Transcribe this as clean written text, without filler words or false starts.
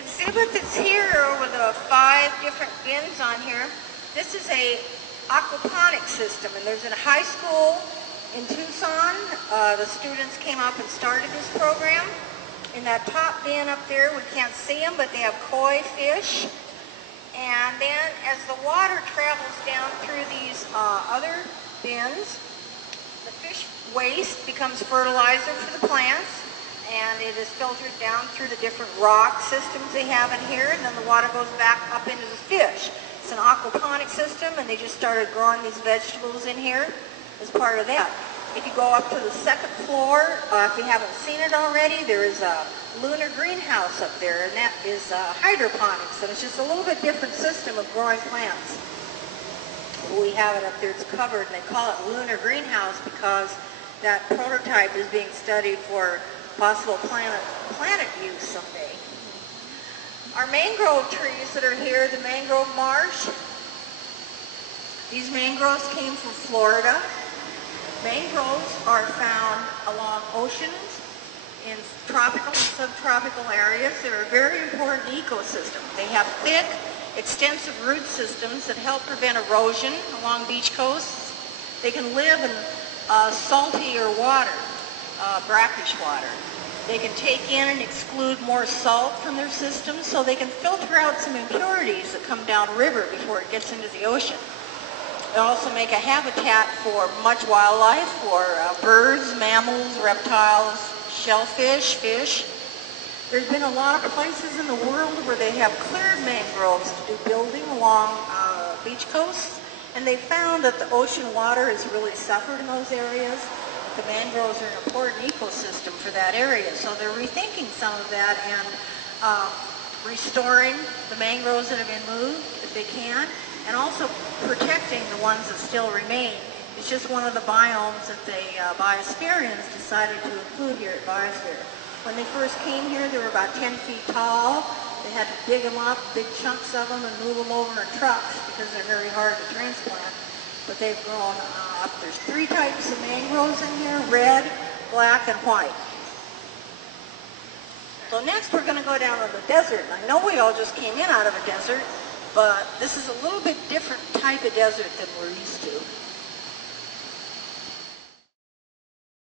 exhibit that's here with the 5 different bins on here, this is a aquaponic system, and there's a high school in Tucson. The students came up and started this program. In that top bin up there, we can't see them, but they have koi fish. And then as the water travels down through these other bins, the fish waste becomes fertilizer for the plants, and it is filtered down through the different rock systems they have in here, and then the water goes back up into the fish. It's an aquaponic system, and they just started growing these vegetables in here as part of that. If you go up to the 2nd floor, if you haven't seen it already, there is a Lunar Greenhouse up there, and that is hydroponics, and it's just a little bit different system of growing plants. We have it up there, it's covered, and they call it Lunar Greenhouse because that prototype is being studied for possible planet use someday. Our mangrove trees that are here, the mangrove marsh, these mangroves came from Florida. Mangroves are found along oceans, in tropical and subtropical areas. They're a very important ecosystem. They have thick, extensive root systems that help prevent erosion along beach coasts. They can live in saltier water, brackish water. They can take in and exclude more salt from their systems, so they can filter out some impurities that come downriver before it gets into the ocean. They also make a habitat for much wildlife, for birds, mammals, reptiles, shellfish, fish. There's been a lot of places in the world where they have cleared mangroves to do building along beach coasts, and they found that the ocean water has really suffered in those areas. The mangroves are an important ecosystem for that area, so they're rethinking some of that and restoring the mangroves that have been moved, if they can, and also protecting the ones that still remain. It's just one of the biomes that the Biosphereans decided to include here at Biosphere. When they first came here, they were about 10 feet tall. They had to dig them up, big chunks of them, and move them over in trucks because they're very hard to transplant. But they've grown up. There's 3 types of mangroves in here, red, black, and white. So next we're going to go down to the desert. I know we all just came in out of a desert, but this is a little bit different type of desert than we're used to.